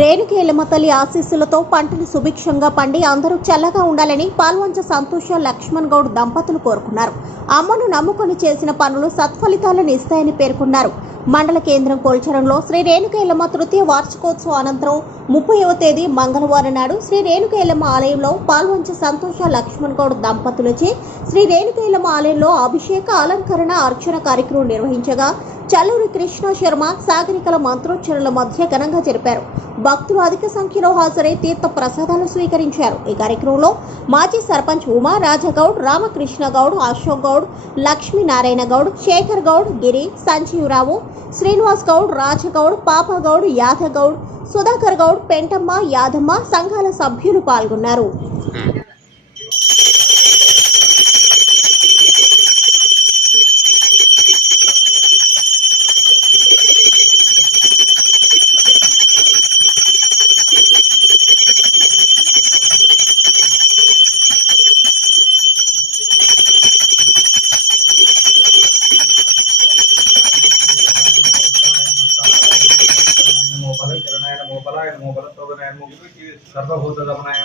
రేణుకేలమ్మ తల్లి ఆశీస్సులతో పంటలు సుభిక్షంగా పండి అందరూ చల్లగా ఉండాలని పాల్వంచ సంతోష లక్ష్మణ్ గౌడ్ దంపతులు కోరుకున్నారు. అమ్మను నమ్ముకొని చేసిన పనులు సత్ఫలితాలను ఇస్తాయని పేర్కొన్నారు. మండల కేంద్రం కోల్చరంలో శ్రీ రేణుకేలమ్మ తృతీయ వార్షికోత్సవం అనంతరం ముప్పైవ తేదీ మంగళవారం నాడు శ్రీ రేణుకేలమ్మ ఆలయంలో పాల్వంచ సంతోష లక్ష్మణ్ గౌడ్ దంపతులచే శ్రీ రేణుకేలమ్మ ఆలయంలో అభిషేక అలంకరణ అర్చన కార్యక్రమం నిర్వహించగా చల్లూరి కృష్ణ శర్మ సాగరికల మంత్రోచ్చరణల మధ్య ఘనంగా జరిపారు. భక్తులు అధిక సంఖ్యలో హాజరై తీర్థ ప్రసాదాలు స్వీకరించారు. ఈ కార్యక్రమంలో మాజీ సర్పంచ్ ఉమా రాజగౌడ్ రామకృష్ణ గౌడ్ అశోక్ గౌడ్ లక్ష్మీనారాయణ గౌడ్ శేఖర్ గౌడ్ గిరి సంజీవరావు శ్రీనివాస్ గౌడ్ రాజగౌడ్ పాపగౌడ్ యాదగౌడ్ సుధాకర్ గౌడ్ పెంటమ్మ యాదమ్మ సంఘాల సభ్యులు పాల్గొన్నారు. Hmm. मोबला मोबला तो बनाया तो सर्व होता था बनाया